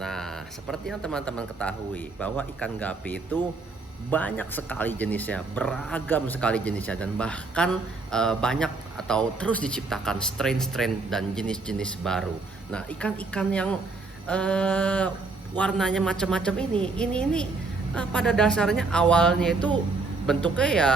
Nah, seperti yang teman-teman ketahui bahwa ikan gapi itu banyak sekali jenisnya, beragam sekali jenisnya dan bahkan banyak atau terus diciptakan strain-strain dan jenis-jenis baru. Nah, ikan-ikan yang eh, warnanya macam-macam ini pada dasarnya awalnya itu bentuknya ya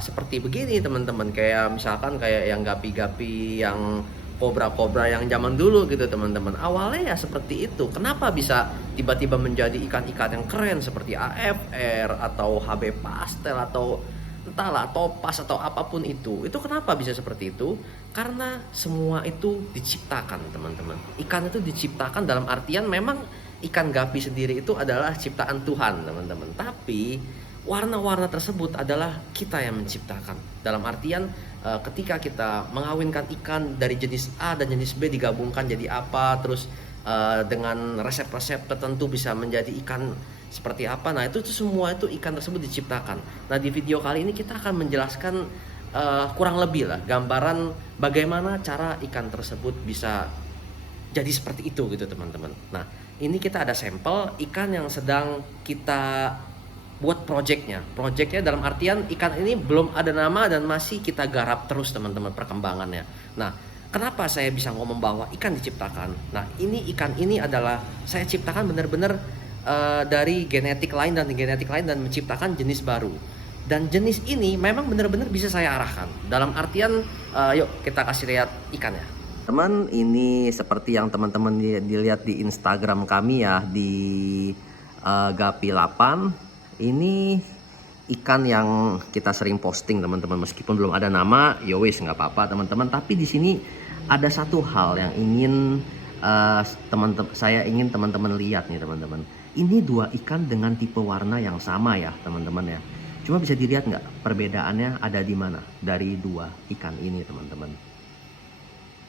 seperti begini teman-teman, kayak misalkan kayak yang gapi-gapi yang kobra-kobra yang zaman dulu gitu teman-teman. Awalnya ya seperti itu. Kenapa bisa tiba-tiba menjadi ikan-ikan yang keren seperti AFR atau HB pastel atau entahlah topas atau apapun itu. Itu kenapa bisa seperti itu? Karena semua itu diciptakan teman-teman. Ikan itu diciptakan dalam artian memang ikan gapi sendiri itu adalah ciptaan Tuhan teman-teman. Tapi warna-warna tersebut adalah kita yang menciptakan. Dalam artian ketika kita mengawinkan ikan dari jenis A dan jenis B digabungkan jadi apa, terus dengan resep-resep tertentu bisa menjadi ikan seperti apa. Nah, itu semua itu ikan tersebut diciptakan. Nah, di video kali ini kita akan menjelaskan kurang lebih lah gambaran bagaimana cara ikan tersebut bisa jadi seperti itu gitu teman-teman. Nah, ini kita ada sampel ikan yang sedang kita buat projectnya. Projectnya dalam artian ikan ini belum ada nama dan masih kita garap terus teman-teman perkembangannya. Nah, kenapa saya bisa ngomong bahwa ikan diciptakan? Nah, ini ikan ini adalah saya ciptakan benar-benar dari genetik lain dan menciptakan jenis baru. Dan jenis ini memang benar-benar bisa saya arahkan. Dalam artian, yuk kita kasih lihat ikannya. Teman, ini seperti yang teman-teman dilihat di Instagram kami ya, di Gapi 8. Ini ikan yang kita sering posting teman-teman, meskipun belum ada nama, yowis nggak apa-apa teman-teman. Tapi di sini ada satu hal yang ingin saya ingin teman-teman lihat nih teman-teman. Ini dua ikan dengan tipe warna yang sama ya teman-teman ya. Cuma bisa dilihat nggak perbedaannya ada di mana dari dua ikan ini teman-teman.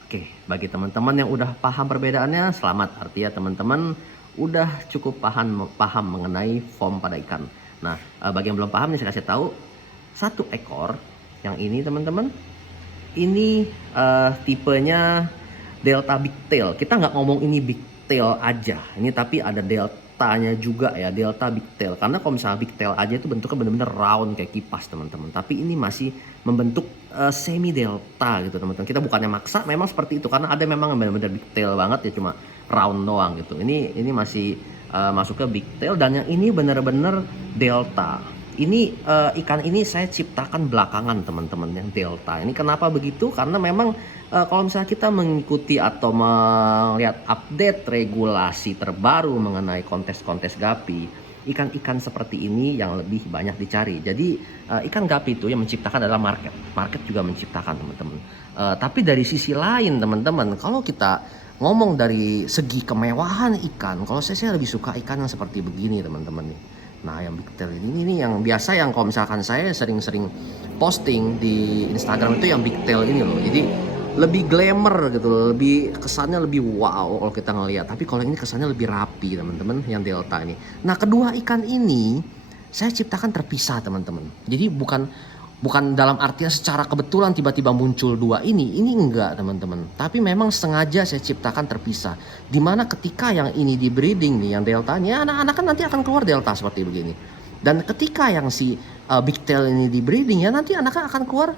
Oke, bagi teman-teman yang udah paham perbedaannya, selamat. Artinya teman-teman udah cukup paham mengenai form pada ikan. Nah, bagi yang belum paham nih saya kasih tahu, satu ekor yang ini teman-teman, ini tipenya Delta Big Tail. Kita nggak ngomong ini Big Tail aja, ini tapi ada deltanya juga ya, Delta Big Tail. Karena kalau misalnya Big Tail aja itu bentuknya bener-bener round kayak kipas teman-teman. Tapi ini masih membentuk semi delta gitu teman-teman. Kita bukannya maksa, memang seperti itu karena ada memang yang bener-bener Big Tail banget ya, cuma round doang gitu. Ini masih masuk ke Big Tail, dan yang ini bener-bener delta. Ini ikan ini saya ciptakan belakangan teman-teman, yang delta. Ini kenapa begitu? Karena memang kalau misalnya kita mengikuti atau melihat update regulasi terbaru mengenai kontes-kontes gapi, ikan-ikan seperti ini yang lebih banyak dicari. Jadi ikan gapi itu yang menciptakan adalah market. Market juga menciptakan teman-teman. Tapi dari sisi lain teman-teman, kalau kita ngomong dari segi kemewahan ikan, kalau saya lebih suka ikan yang seperti begini teman-teman nih. Nah, yang Big Tail ini yang biasa, yang kalau misalkan saya sering-sering posting di Instagram itu yang Big Tail ini loh. Jadi lebih glamour gitu, lebih kesannya lebih wow kalau kita ngelihat. Tapi kalau ini kesannya lebih rapi teman-teman, yang Delta ini. Nah, kedua ikan ini saya ciptakan terpisah teman-teman. Jadi bukan dalam artian secara kebetulan tiba-tiba muncul dua ini enggak teman-teman. Tapi memang sengaja saya ciptakan terpisah. Dimana ketika yang ini di breeding nih, yang delta ini, anak-anak kan nanti akan keluar delta seperti begini. Dan ketika yang si Big Tail ini di breeding ya, nanti anaknya akan keluar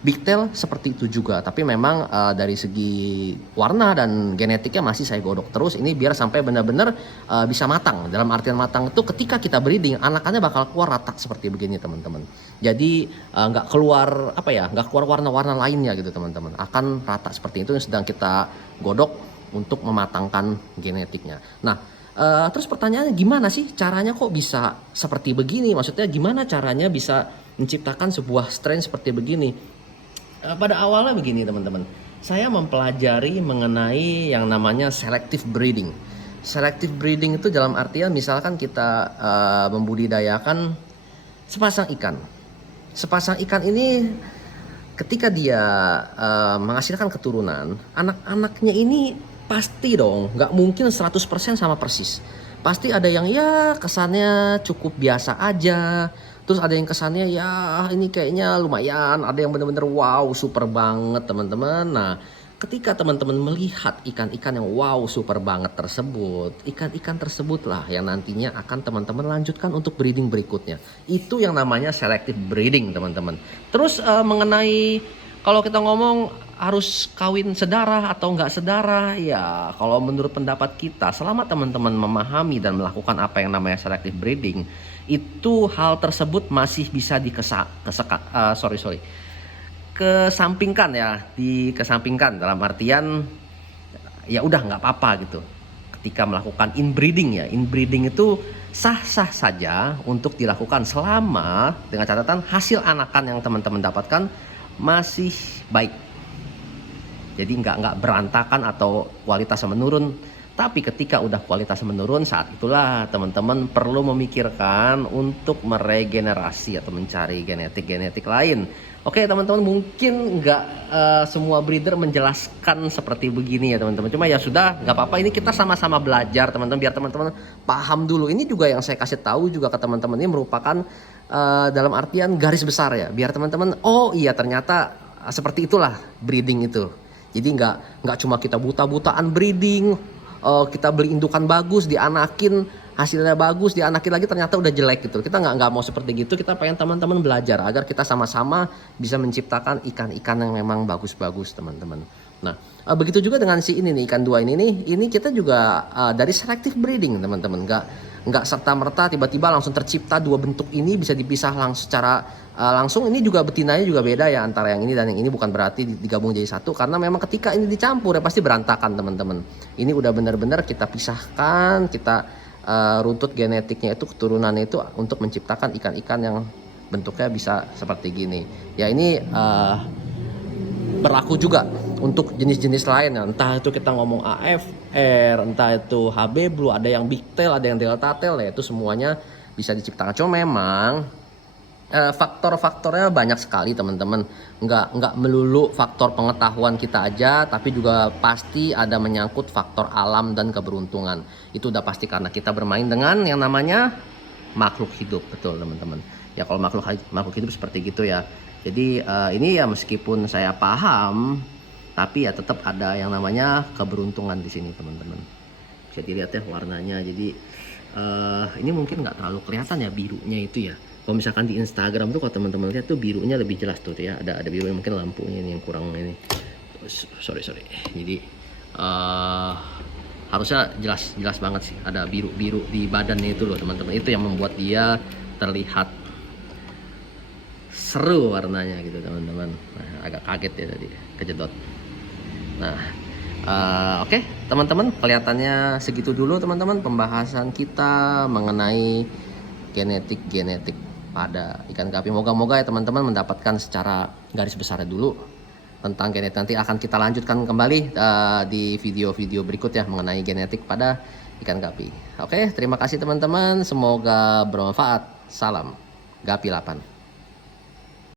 Big Tail seperti itu juga. Tapi memang dari segi warna dan genetiknya masih saya godok terus ini biar sampai benar-benar bisa matang. Dalam artian matang itu ketika kita breeding, anakannya bakal keluar rata seperti begini teman-teman. Jadi nggak keluar nggak keluar warna-warna lainnya gitu teman-teman. Akan rata seperti itu yang sedang kita godok untuk mematangkan genetiknya. Nah, terus pertanyaannya gimana sih caranya kok bisa seperti begini? Maksudnya gimana caranya bisa menciptakan sebuah strain seperti begini? Pada awalnya begini teman-teman, saya mempelajari mengenai yang namanya selective breeding. Selective breeding itu dalam artian misalkan kita membudidayakan sepasang ikan. Sepasang ikan ini ketika dia menghasilkan keturunan, anak-anaknya ini pasti dong nggak mungkin 100% sama persis. Pasti ada yang ya kesannya cukup biasa aja. Terus ada yang kesannya ya ini kayaknya lumayan, ada yang bener-bener wow super banget teman-teman. Nah, Ketika teman-teman melihat ikan-ikan yang wow super banget tersebut, ikan-ikan tersebutlah yang nantinya akan teman-teman lanjutkan untuk breeding berikutnya. Itu yang namanya selective breeding, teman-teman. Terus mengenai kalau kita ngomong harus kawin sedarah atau nggak sedarah, ya kalau menurut pendapat kita, selama teman-teman memahami dan melakukan apa yang namanya selective breeding, itu hal tersebut masih bisa kesampingkan ya, dikesampingkan dalam artian ya udah nggak apa-apa gitu. Ketika melakukan inbreeding ya, inbreeding itu sah-sah saja untuk dilakukan selama dengan catatan hasil anakan yang teman-teman dapatkan masih baik. Jadi nggak berantakan atau kualitasnya menurun. Tapi ketika udah kualitasnya menurun, saat itulah teman-teman perlu memikirkan untuk meregenerasi atau mencari genetik-genetik lain. Oke teman-teman, mungkin nggak semua breeder menjelaskan seperti begini ya teman-teman. Cuma ya sudah, nggak apa-apa, ini kita sama-sama belajar teman-teman, biar teman-teman paham dulu. Ini juga yang saya kasih tahu juga ke teman-teman, ini merupakan dalam artian garis besar ya, biar teman-teman oh iya ternyata seperti itulah breeding itu. Jadi nggak cuma kita buta-butaan breeding, kita beli indukan bagus, dianakin, hasilnya bagus, dianakin lagi ternyata udah jelek gitu. Kita nggak mau seperti gitu. Kita pengen teman-teman belajar agar kita sama-sama bisa menciptakan ikan-ikan yang memang bagus-bagus teman-teman. Nah begitu juga dengan si ini nih, ikan dua ini nih, ini kita juga dari selective breeding teman-teman. Nggak serta-merta tiba-tiba langsung tercipta dua bentuk ini bisa dipisah langsung secara langsung. Ini juga betinanya juga beda ya antara yang ini dan yang ini, bukan berarti digabung jadi satu, karena memang ketika ini dicampur ya pasti berantakan teman-teman. Ini udah benar-benar kita pisahkan, kita runtut genetiknya itu, keturunannya itu untuk menciptakan ikan-ikan yang bentuknya bisa seperti gini ya. Ini berlaku juga untuk jenis-jenis lain ya. Entah itu kita ngomong AFR, entah itu HB Blue, ada yang big tail, ada yang delta tail ya, itu semuanya bisa diciptakan. Cuma memang faktor-faktornya banyak sekali teman-teman. Nggak melulu faktor pengetahuan kita aja, tapi juga pasti ada menyangkut faktor alam dan keberuntungan. Itu udah pasti karena kita bermain dengan yang namanya makhluk hidup, betul teman-teman. Ya kalau makhluk hidup seperti gitu ya. Jadi ini ya meskipun saya paham, tapi ya tetap ada yang namanya keberuntungan di sini teman-teman. Bisa dilihat ya warnanya. Jadi ini mungkin nggak terlalu kelihatan ya birunya itu ya. Kalau misalkan di Instagram tuh kalau teman-teman lihat tuh birunya lebih jelas tuh ya. Ada birunya, mungkin lampunya ini yang kurang ini. Sorry. Jadi harusnya jelas banget sih. Ada biru di badannya itu loh teman-teman. Itu yang membuat dia terlihat seru warnanya gitu teman-teman. Nah, agak kaget ya tadi kejedot. Nah oke teman-teman, kelihatannya segitu dulu teman-teman pembahasan kita mengenai genetik pada ikan gapi. Moga-moga ya teman-teman mendapatkan secara garis besarnya dulu tentang genetik. Nanti akan kita lanjutkan kembali di video-video berikut ya mengenai genetik pada ikan gapi. Oke, terima kasih teman-teman, semoga bermanfaat. Salam Gapi 8.